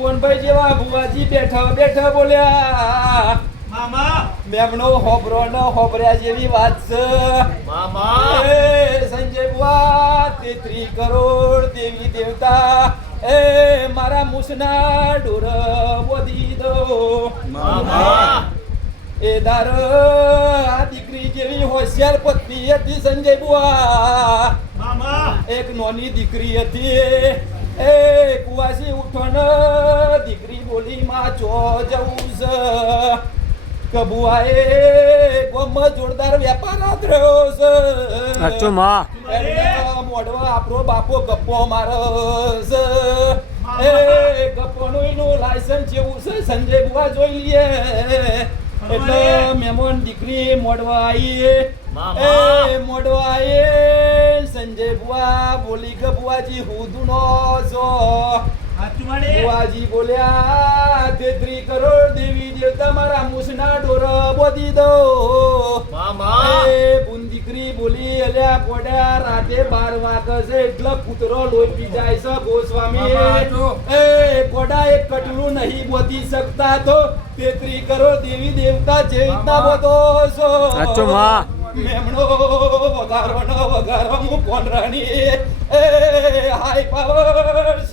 ભુવનભાઈ જેવા ભુવાજી બેઠા બેઠા બોલ્યા મામા મેમનો હોબરો ન હોબર્યા જેવી વાત છે મામા એ સંજય બુઆ 33 કરોડ દેવી દેવતા એ મારા મુસના ડોર બોધી દો મામા એ દાર આ દીકરી જેવી હોશિયાર પત્ની હતી સંજય બુઆ મામા એક નાની દીકરી હતી એ કુવાસી ઉઠોન દીકરી બોલી માં ચો જવું છે કબુઆએ ગોમમાં જોરદાર વેપાર આદર્યો છે અચ્છો માં એમના મોઢવા આપણો બાપો ગપ્પો મારે છે એ ગપ્પોનું એનું લાયસન્સ જેવું છે સંજય બુઆ જોઈ લઈએ એટલે મહેમાન દીકરી મોડવા આવી એ મોડવા આવી સંજય બુઆ બોલી કે બુઆજી હુદુનો છો બુઆજી બોલ્યા 33 કરોડ દેવી દેવતા મારા મુસના ડોર બોધી દો મામા એ બુન દીકરી બોલી અલ્યા કોડ્યા રાતે 12 વાગે છે એટલે કૂતરો લોહી પી જાય છે ગોસ્વામી એ કોડા એક કટલું નહીં બોધી શકતા તો 33 કરોડ દેવી દેવતા જે રીતના બોધો છો અચ્છો માં મેમણો વગારો હું કોણ રાણી એ હાઈ પાવર